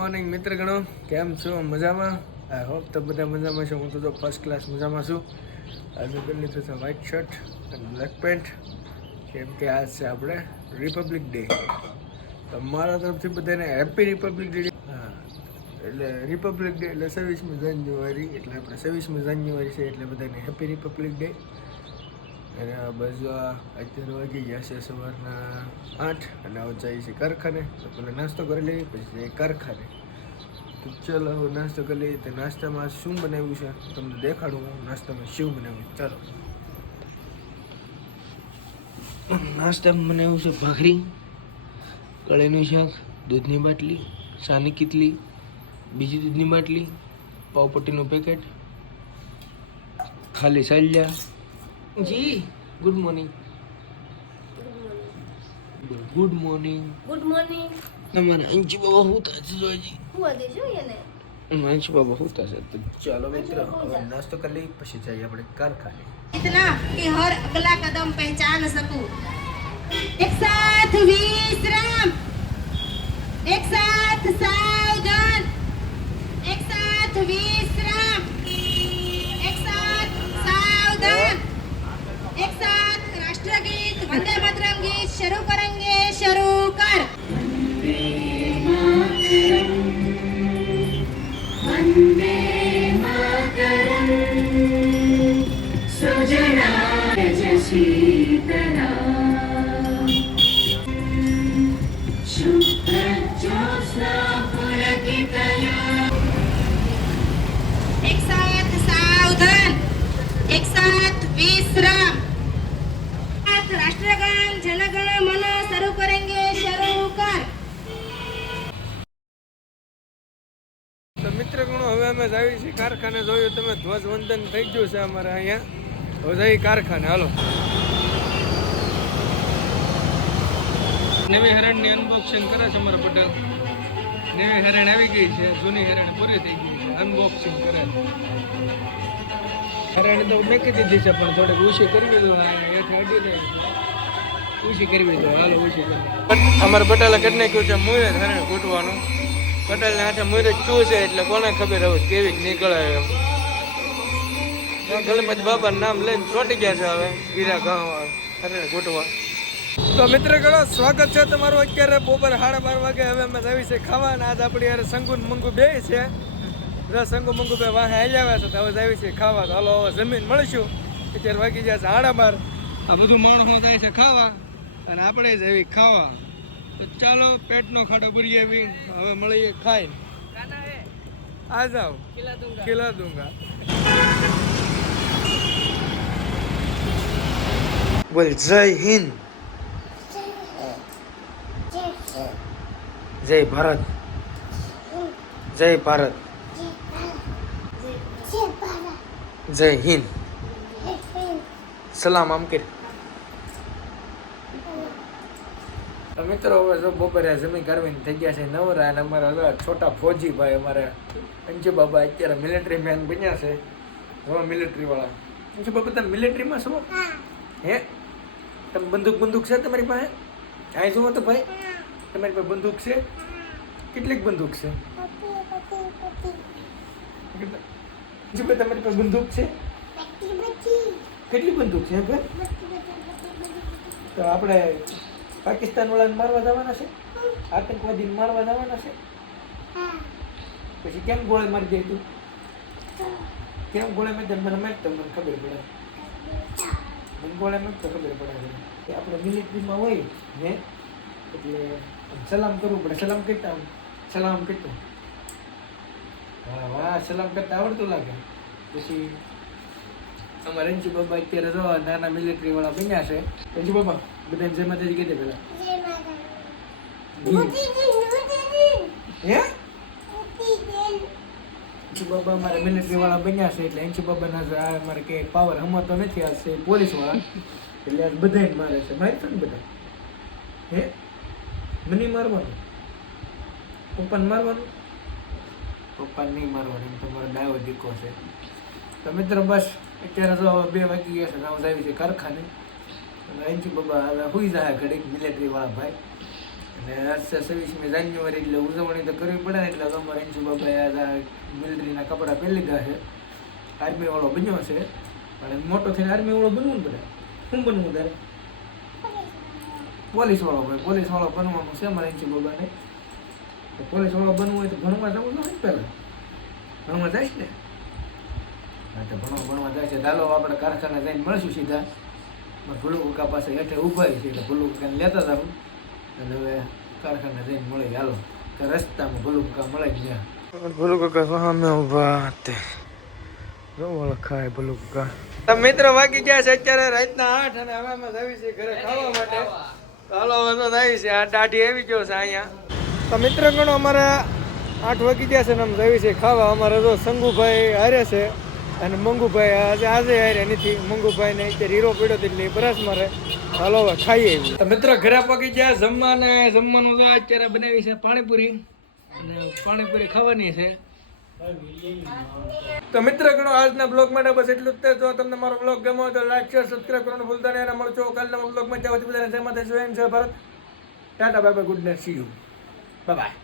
Morning મિત્રગણો, કેમ છો? મજામાં? આઈ હોપ તો બધા મજામાં છો. હું તો ફર્સ્ટ ક્લાસ મજામાં છું. આજે કરી લીધું છે વ્હાઇટ શર્ટ અને બ્લેક પેન્ટ, કેમ કે આજ છે આપણે રિપબ્લિક ડે. તો મારા તરફથી બધાને હેપી રિપબ્લિક ડે. હા, એટલે રિપબ્લિક ડે એટલે 26મી જાન્યુઆરી, એટલે આપણે 26મી જાન્યુઆરી છે એટલે બધાને હેપી રિપબ્લિક ડે. અને આ બાજુ અત્યારે વાગી ગયા છે સવારના 8 અને હવે જઈએ છીએ કારખાને. તો પહેલાં નાસ્તો કરી લઈએ, પછી જઈએ કારખાને. તો ચાલો હવે નાસ્તો કરી લઈએ. તો નાસ્તામાં શું બનાવ્યું છે તમને દેખાડું હું નાસ્તામાં શું બનાવ્યું. ચાલો, નાસ્તામાં બનાવ્યું છે ભાખરી, કળીનું શાક, દૂધની બાટલી, સાની કીટલી, બીજી દૂધની બાટલી, પાવપટ્ટીનું પેકેટ, ખાલી સાલ્યા. જી good morning. Good morning. Good morning. તમારે અંશુ બાબા હોતા છે જોજી. હું દે જો એને અંશુ બાબા હોતા છે. તો ચાલો મિત્રો, હવે નાસ્તો કરી લઈએ, પછી જઈએ આપણે કારખાને. इतना कि हर अगला कदम पहचान सकूं. एक साथ विश्राम, एक साथ सावधान, एक साथ विश्राम, एक साथ सावधान, एक साथ राष्ट्रगीत वंदे मातरम गीत शुरू करेंगे. शुरू कर. वंदे मातरम सृजना शीतला शुभ्र ज्योत्स्ना पुलकितया. एक साथ सावधान, एक साथ विश्राम, साथ राष्ट्रगान जनगण मन शुरू करेंगे. शुरू कर. તો મિત્ર ગણો, હવે અમે જઈએ છીએ કારખાને. જોયું તમે ધ્વજવંદન થઈ ગયું છે અમારે અહીંયા. હવે જઈએ કારખાને. હાલો, નવી હેરણની અનબોક્સિંગ કરે છે અમારા પટેલ. નવી હેરણ આવી ગઈ છે, જૂની હેરણ પૂરી થઈ ગઈ છે, અનબોક્સિંગ કરે છે. હેરણ તો મેકી દીધી છે, પણ થોડીક ઊંચી કરવી દો. હેઠ અડી જાય, ઊંચી કરવી દો. હાલો, ઊંચી કરી. અમારા પટેલે કરી નાખ્યું છે મુહૂર્ત હેરણ કૂટવાનું. પટેલને હાથે મુહૂર્ત શું છે એટલે કોને ખબર હવે કેવી નીકળે એમ. ગણપતિ બાબાનું નામ લઈને ચોંટી ગયા છે હવે ગીરા ગામ હેરણ કૂટવા. તો મિત્ર ગણો, સ્વાગત છે તમારું. અત્યારે બપોર 12:30 વાગે હવે અમે આવી છે ખાવા. અને આજ આપણી યાર સંગુ ને મંગુ બે છે. સંગુ મંગુ બે વાહે આવ્યા છે, તો હવે આવી છે ખાવા. તો હાલો હવે જમીન મળીશું. અત્યારે વાગી ગયા છે 12:30. આ બધું માણસો જાય છે ખાવા અને આપણે જ એવી ખાવા. તો ચાલો, પેટનો ખાડો પૂરી આવી. હવે મળીએ ખાઈને. આ જાઓ, ખીલા દૂંગા. બોલ જય હિન્દ, જય ભારત, જય ભારત, જય હિન્દ. સલામ આમ કે. મિત્રો હવે જો બપોરે જમી કરવીને થઈ ગયા છે નવરા. અને અમારા છોટા ફોજી ભાઈ અમારે અંજુ બાબા અત્યારે મિલિટરી મેન બન્યા છે. હવે મિલિટરી વાળા. અંજુ બાબા તમે મિલિટરીમાં છો? હે, તમે બંદૂક છે તમારી પાસે? અહીં જુઓ તો ભાઈ, તમારી પાસે બંદૂક છે? કેટલીક બંદૂક છે? અંજુ ભાઈ તમારી પાસે બંદૂક છે? કેટલી બંદૂક છે ભાઈ? તો આપણે પાકિસ્તાન વાળાને મારવા જવાના છે? આતંકવાદીને મારવા જવાના છે? પછી કેમ ગોળે મારી દે તું? કેમ ગોળે મારી દે? મને માર તો મને ખબર પડે. મને ગોળે માર તો ખબર પડે કે આપણે મિલિટરીમાં હોય ને એટલે સલામ કરવું પડે. સલામ કરતા સલામ કરતા હા વાહ, સલામ કરતા આવડતું લાગે. પછી અમારા અંજુ બાબા અત્યારે જો નાના મિલિટરી વાળા બન્યા છે. અંજુ બાબા બધાને જય માતાજી કહી દે પેલા. હે, અંશુ બાબા અમારે મિલિટરી વાળા બન્યા છે એટલે અંશુ બાબાના અમારે કે પાવર હમતો નથી. આ છે પોલીસ વાળા એટલે આજ બધાને મારે છે. મારી ને બધા. હે, મને મારવાનું? પપ્પાને મારવાનું? પપ્પાને નહીં મારવાનું, એમ તમારો ડાયો દીકો છે. તો મિત્રો બસ અત્યારે જો 2 વાગી ગયા છે. રાઉન્ડ આવી છે કારખાને. અને અંશુ બાબા હવે હુઈ જાય ઘડીક મિલિટરી વાળા ભાઈ. અને આજ છે 26મી જાન્યુઆરી એટલે ઉજવણી તો કરવી પડે ને એટલે તો અમારે અંશુ બાબાએ આજ મિલિટરીના કપડાં પહેરી લીધા છે. આર્મી વાળો બન્યો છે અને મોટો થઈને આર્મી વાળો બનવું ને બધા શું બનવું તારે? પોલીસ વાળો ભાઈ, પોલીસ વાળો બનવાનું છે મારા અંશુ બાબાને. તો પોલીસ વાળો બનવું હોય તો ભણવા જવું જોઈએ પહેલાં. ભણવા જાય ને? હા તો ભણવા જાય છે. ચાલો આપણે કારખાને જઈને મળશું સીધા. ભૂલુ કાકા પાસે હેઠે ઊભા છે એટલે ભૂલુ કાકાને લેતા જાવ અને હવે કારખાને જઈને મળી. હાલો કે રસ્તામાં ભૂલુ કાકા મળે જ ત્યાં. ભૂલુ કાકા સામે ઊભા તે જોવો ખાય ભૂલુ કાકા. મિત્ર વાગી ગયા છે અત્યારે રાતના 8 અને હવે અમે જઈએ છીએ ઘરે ખાવા માટે. હાલો હવે તો આવી છે આ દાઢી આવી ગયો છે અહીંયા. તો મિત્ર ગણો અમારે 8 વાગી ગયા છે ને અમે જઈએ છીએ ખાવા. અમારે તો સંગુભાઈ હારે છે અને મંગુભાઈ આજે હારે નથી. મંગુભાઈ ને અત્યારે હીરો પીડ્યો એટલે બરાસ મારે. હાલો હવે ખાઈએ. તો મિત્ર ઘરે પગી ગયા જમવાનું તો અત્યારે બનાવી છે પાણીપુરી અને પાણીપુરી ખાવાની છે. તો મિત્ર ગણો આજના બ્લોગ માટે બસ એટલું જ. જો તમને મારો બ્લોગ ગમ્યો હોય તો લાઈક શેર સબસ્ક્રાઈબ કરવાનું ભૂલતા નહીં. અને મળજો કાલના બ્લોગમાં. ત્યાં બધાને જય માતા જય હિન્દ જય Bharat. Tata bye bye, good night, C you, bye bye.